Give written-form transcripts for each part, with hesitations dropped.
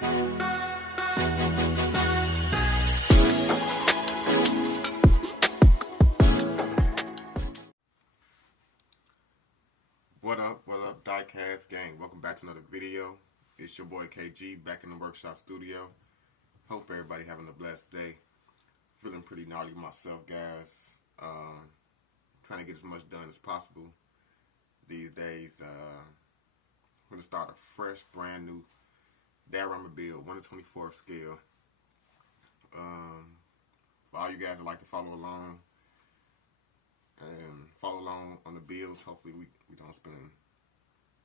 What up, Diecast gang? Welcome back to another video. It's your boy KG back in the workshop studio. Hope everybody having a blessed day. Feeling pretty gnarly myself, guys. Trying to get as much done as possible these days. I'm going to start a fresh, brand new diorama build, 1/24 scale. For all you guys that like to follow along on the builds, hopefully we don't spend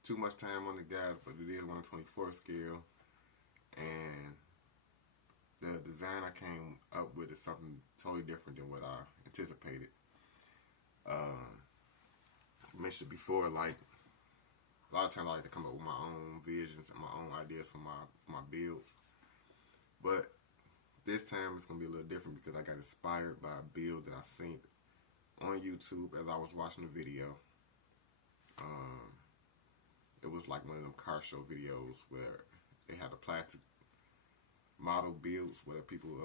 too much time on the guys, but it is 1/24 scale, and the design I came up with is something totally different than what I anticipated. I mentioned before, like a lot of times I like to come up with my own visions and my own ideas for my builds, but this time it's gonna be a little different because I got inspired by a build that I seen on YouTube as I was watching the video. It was like one of them car show videos where they had a plastic model builds where people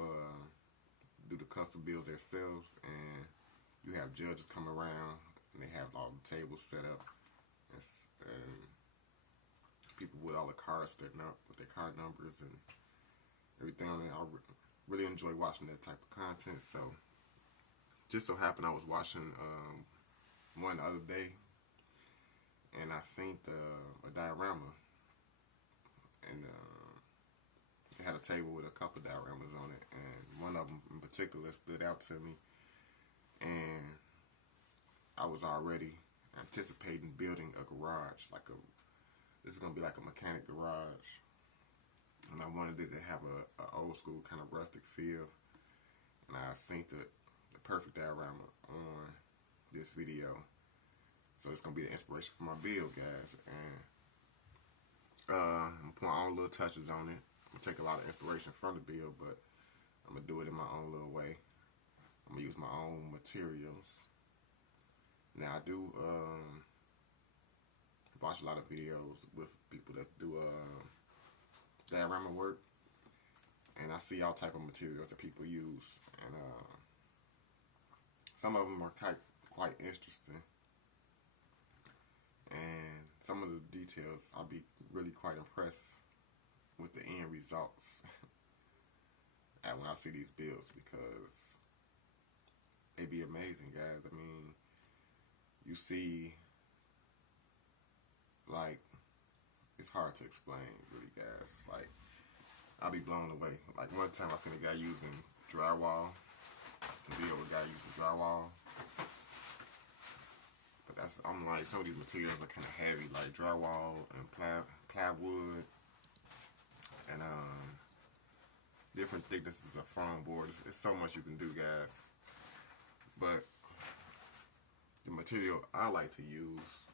do the custom builds themselves, and you have judges come around and they have all the tables set up and people with all the cars sitting up with their car numbers and everything on it. I really enjoy watching that type of content. So just so happened I was watching one the other day, and I seen a diorama, and it had a table with a couple dioramas on it, and one of them in particular stood out to me, and I was already anticipating building a garage, this is gonna be like a mechanic garage, and I wanted it to have a old school kind of rustic feel, and I seen the perfect diorama on this video. So it's gonna be the inspiration for my build, guys, and I'm putting my own little touches on it. I'm gonna take a lot of inspiration from the build, but I'm gonna do it in my own little way. I'm gonna use my own materials. Now I do watch a lot of videos with people that do diorama work, and I see all type of materials that people use, and some of them are quite interesting, and some of the details I'll be really quite impressed with the end results and when I see these builds, because they be amazing, guys. I mean, you see, like, it's hard to explain, really, guys. Like, I'll be blown away. Like, one time I seen a guy using drywall. The video of a guy using drywall. But I'm like, some of these materials are kind of heavy, like drywall and plywood, and different thicknesses of foam board. It's so much you can do, guys. But the material I like to use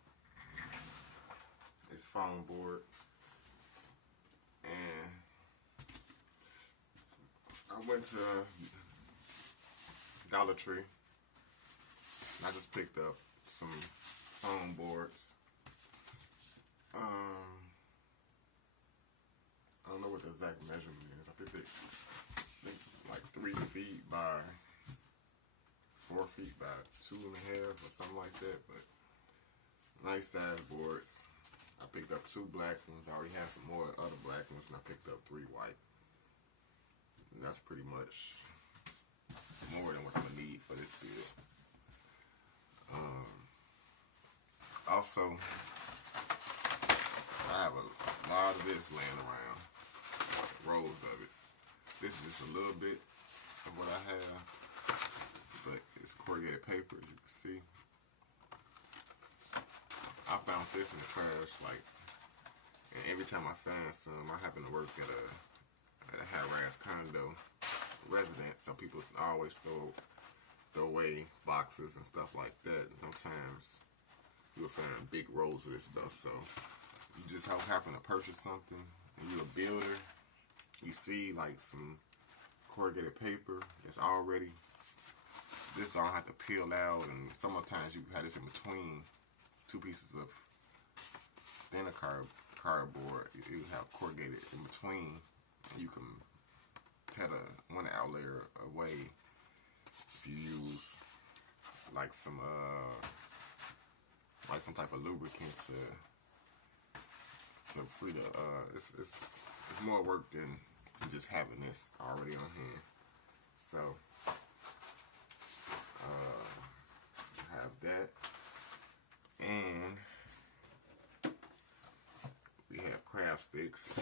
is foam board, and I went to Dollar Tree and I just picked up some foam boards. I don't know what the exact measurement is. I think like 3 feet by 4 feet by 2.5 or something like that, but nice size boards. I picked up 2 black ones. I already had some more other black ones, and I picked up 3 white. And that's pretty much more than what I'm gonna need for this build. Also, I have a lot of this laying around, rolls of it. This is just a little bit of what I have, but it's corrugated paper, as you can see. I found this in the trash, like, and every time I find some, I happen to work at a high-rise condo resident, so people always throw away boxes and stuff like that, and sometimes you'll find big rolls of this stuff. So you just happen to purchase something, and you're a builder, you see like some corrugated paper that's already, this don't have to peel out, and sometimes you have this in between 2 pieces of thinner cardboard. You have corrugated in between you can tear the one outer layer away if you use like some type of lubricant to free the it's more work than just having this already on hand. So have that, and we have craft sticks.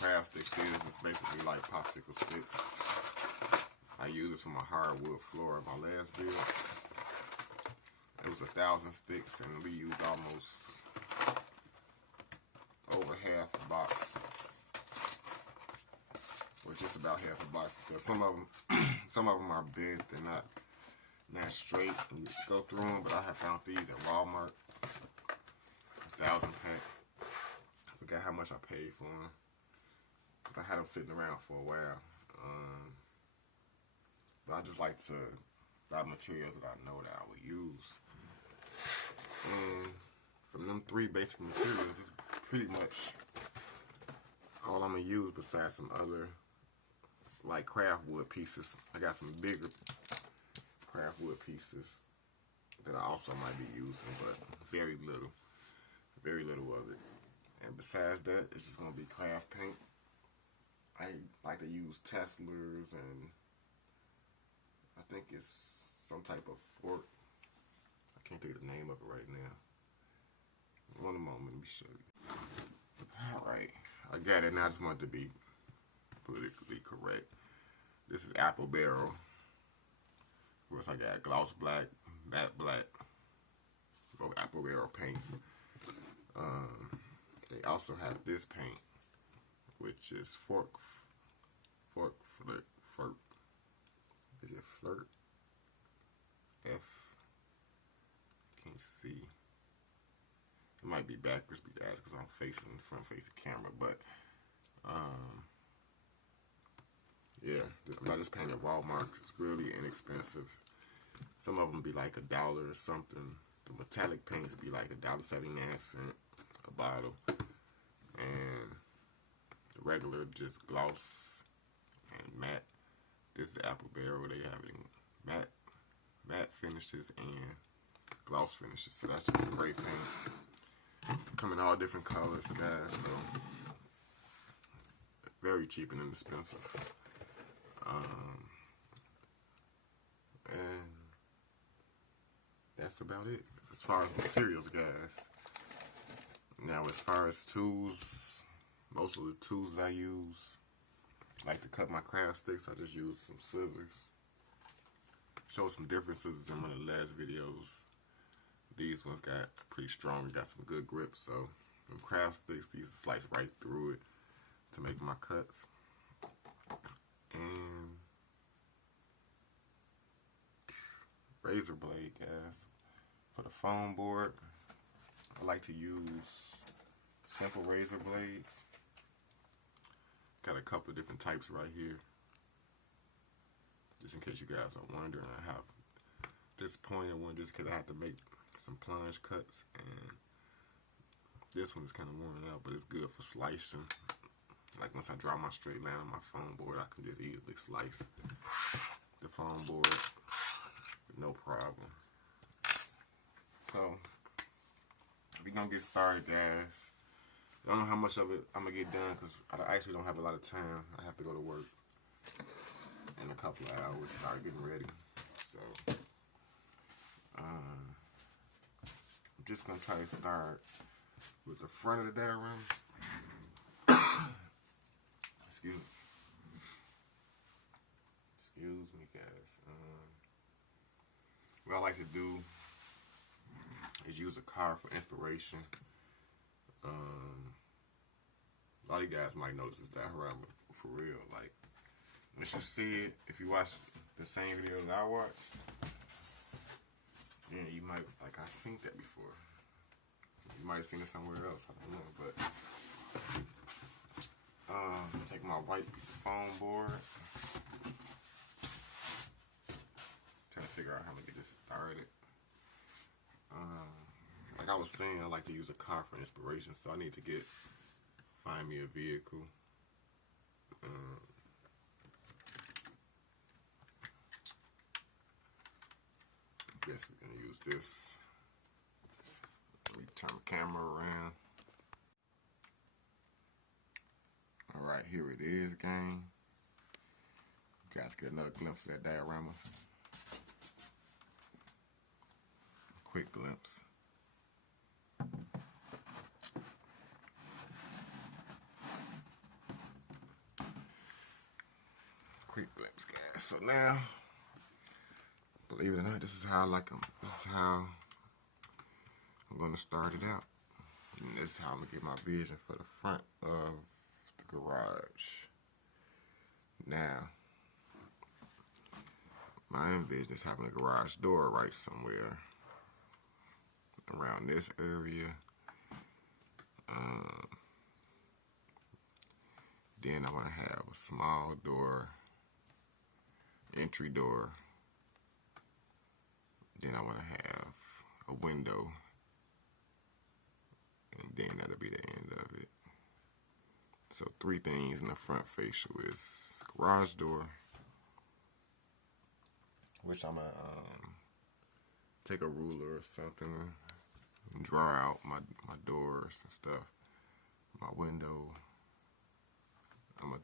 Craft sticks is basically like popsicle sticks. I use this for my hardwood floor of my last build. It was 1,000 sticks, and we used almost over half a box, or just about half a box. Because some of them are bent, they're not straight. You go through them, but I have found these at Walmart, 1,000 pack. I forgot how much I paid for them, because I had them sitting around for a while. But I just like to buy materials that I know that I would use. And from them 3 basic materials, it's pretty much all I'm going to use, besides some other like craft wood pieces. I got some bigger craft wood pieces that I also might be using, but very little of it. And besides that, it's just going to be craft paint. I like to use Teslas, and I think it's some type of fork. I can't think of the name of it right now. One moment, let me show you. Alright, I got it now. I just wanted to be politically correct. This is Apple Barrel. Of course, I got gloss black, matte black, both Apple Barrel paints. They also have this paint, which is fork flirt. Is it flirt? F. Can't see. It might be backwards because I'm front facing camera, but yeah, I just painted at Walmart. It's really inexpensive. Some of them be like $1 or something. The metallic paints be like $1.79 a bottle, and the regular just gloss and matte. This is Apple Barrel. They have it in matte finishes and gloss finishes. So that's just a great paint. Come in all different colors, guys. So very cheap and inexpensive. And that's about it as far as materials, guys. Now, as far as tools, most of the tools that I use, like to cut my craft sticks, I just use some scissors. Show some differences in one of the last videos. These ones got pretty strong, got some good grip. So, them craft sticks, these slice right through it to make my cuts. And razor blade, guys. For the foam board, I like to use simple razor blades. Got a couple of different types right here. Just in case you guys are wondering, I have this pointed one just because I have to make some plunge cuts, and this one is kind of worn out, but it's good for slicing. Like once I draw my straight line on my foam board, I can just easily slice the foam board with no problem. So we're gonna get started, guys. I don't know how much of it I'm gonna get done because I actually don't have a lot of time. I have to go to work in a couple of hours, start getting ready. So I'm just gonna try to start with the front of the diorama. Excuse me, guys. What I like to do is use a car for inspiration. A lot of you guys might notice this diorama for real. Like, once you see it, if you watch the same video that I watched, then you might, like, I've seen that before. You might have seen it somewhere else, I don't know, but take my white piece of foam board. Trying to figure out how to get this started. Like I was saying, I like to use a car for inspiration, so I need to get find me a vehicle. I guess we're gonna use this. Let me turn the camera around. Alright, here it is, gang. You guys get another glimpse of that diorama. Quick glimpse. Quick glimpse, guys. So now, believe it or not, this is how I like them. This is how I'm going to start it out. And this is how I'm going to get my vision for the front of the garage. Now, my envision is having a garage door right somewhere around this area. Then I want to have a small door, entry door. Then I want to have a window. And then that'll be the end of it. So 3 things in the front facial is garage door, which I'm gonna take a ruler or something and draw out my doors and stuff, my window. I'm gonna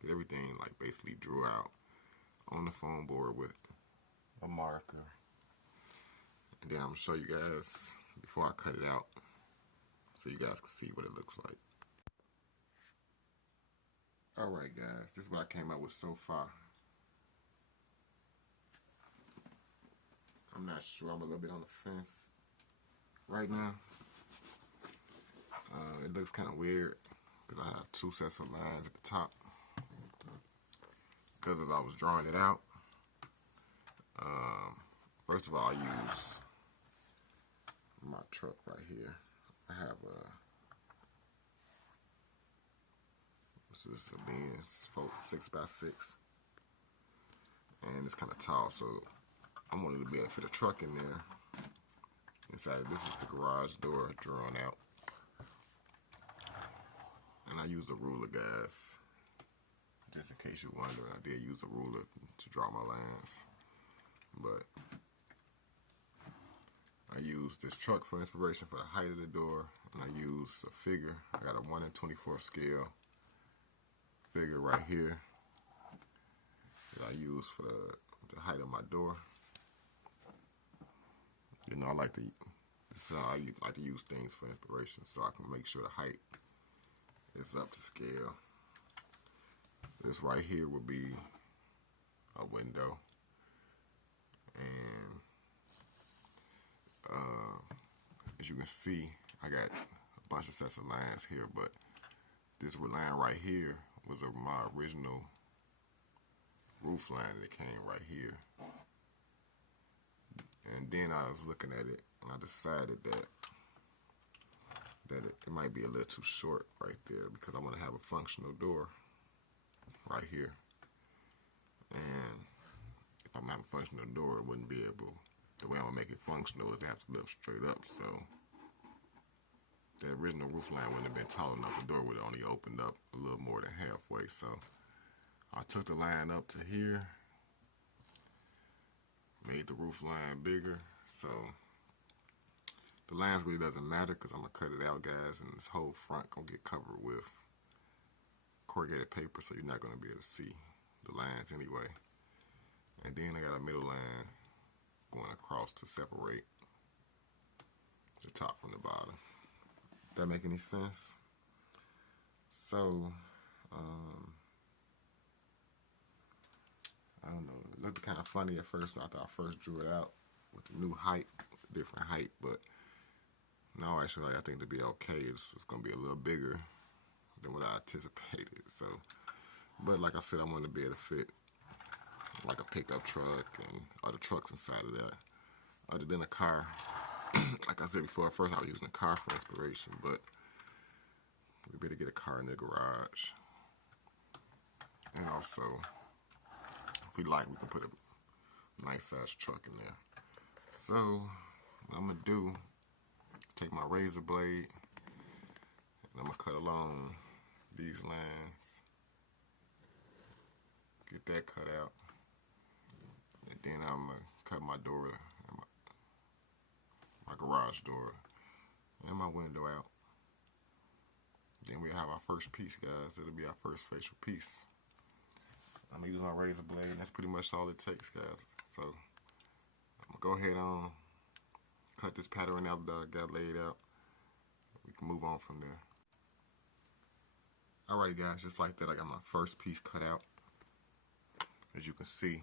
get everything like basically drew out on the foam board with a marker. And then I'm gonna show you guys before I cut it out so you guys can see what it looks like. Alright guys, this is what I came up with so far. I'm not sure, I'm a little bit on the fence right now. It looks kind of weird because I have 2 sets of lines at the top. Because as I was drawing it out, first of all, I use my truck right here. I have this is a Benz 6x6, and it's kind of tall, so I wanted to be able to fit a truck in there. Inside, this is the garage door drawn out, and I use a ruler, guys. Just in case you're wondering, I did use a ruler to draw my lines, but I used this truck for inspiration for the height of the door, and I used a figure. I got a 1 in 24 scale figure right here that I use for the height of my door. You know, this is how I like to use things for inspiration, so I can make sure the height is up to scale. This right here would be a window, and as you can see, I got a bunch of sets of lines here, but this line right here was my original roof line that came right here. And then I was looking at it, and I decided that it might be a little too short right there because I want to have a functional door right here. And if I'm having a functional door, it wouldn't be able, the way I'm going to make it functional is I have to lift straight up. So the original roof line wouldn't have been tall enough. The door would have only opened up a little more than halfway. So I took the line up to here, made the roof line bigger. So the lines really doesn't matter because I'm going to cut it out, guys, and this whole front going to get covered with corrugated paper, so you're not going to be able to see the lines anyway. And then I got a middle line going across to separate the top from the bottom. That make any sense? So I don't know, it looked kind of funny at first after I first drew it out with the new height, different height, but no, actually I think to be okay, it's gonna be a little bigger than what I anticipated. So, but like I said, I want to be able to fit like a pickup truck and other trucks inside of that, other than a car. Like I said before, at first I was using a car for inspiration, but we better get a car in the garage. And also, if we like, we can put a nice size truck in there. So, what I'm going to do, take my razor blade, and I'm gonna cut along these lines, get that cut out, and then I'm gonna cut my door, my garage door, and my window out. Then we have our first piece, guys. It'll be our first facial piece. I'm using my razor blade, and that's pretty much all it takes, guys. So I'm gonna go ahead on cut this pattern out that I got laid out. We can move on from there. Alrighty, guys, just like that, I got my first piece cut out. As you can see,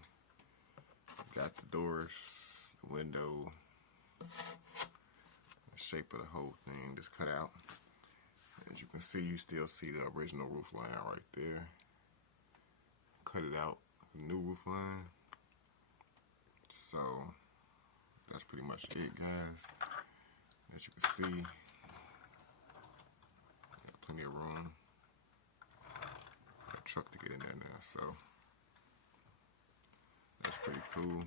got the doors, the window, the shape of the whole thing just cut out. As you can see, you still see the original roof line right there. Cut it out, the new roof line. So that's pretty much it, guys. As you can see, got plenty of room. Got a truck to get in there now, so that's pretty cool.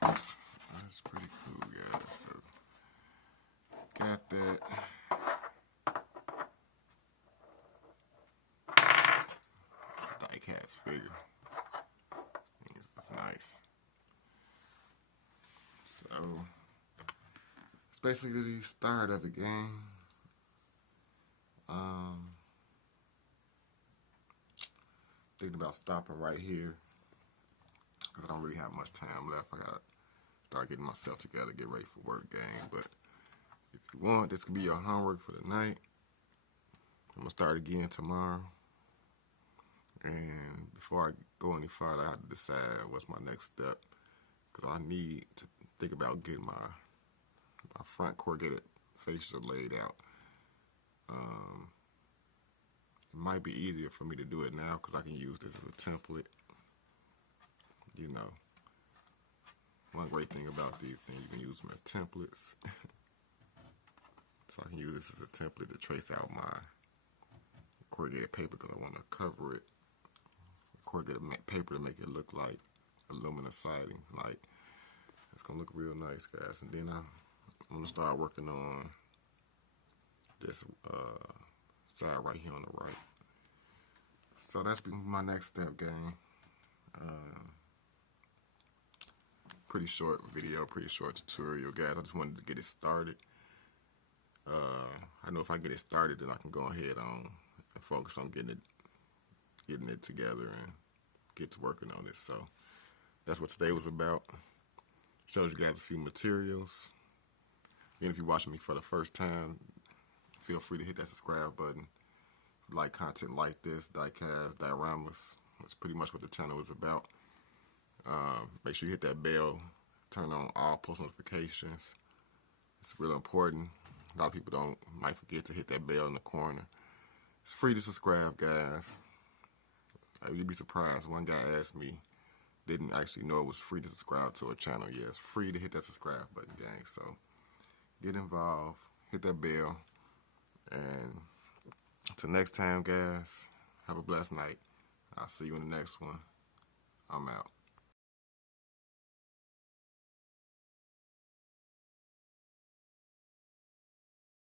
That's pretty cool, guys. So got that. Die cast figure. It's nice. So it's basically the start of the game. Thinking about stopping right here because I don't really have much time left. I gotta start getting myself together, get ready for work, gang. But if you want, this could be your homework for the night. I'm gonna start again tomorrow. And before I go any further, I have to decide what's my next step, because I need to think about getting my front corrugated facial laid out. It might be easier for me to do it now because I can use this as a template. You know, one great thing about these things, you can use them as templates. So I can use this as a template to trace out my corrugated paper because I want to cover it. Corrugated paper to make it look like aluminum siding. Like, it's going to look real nice, guys. And then I'm going to start working on this side right here on the right. So that's my next step, gang. Pretty short video, pretty short tutorial, guys. I just wanted to get it started. I know if I get it started, then I can go ahead on and focus on getting it together and get to working on it. So that's what today was about. Showed you guys a few materials. Again, if you're watching me for the first time, feel free to hit that subscribe button. If you like content like this, die-cast, dioramas, that's pretty much what the channel is about. Make sure you hit that bell, turn on all post notifications. It's really important. A lot of people might forget to hit that bell in the corner. It's free to subscribe, guys. You'd be surprised. One guy asked me, didn't actually know it was free to subscribe to a channel. Yeah, it's free to hit that subscribe button, gang. So get involved, hit that bell, and until next time, guys, have a blessed night. I'll see you in the next one. I'm out.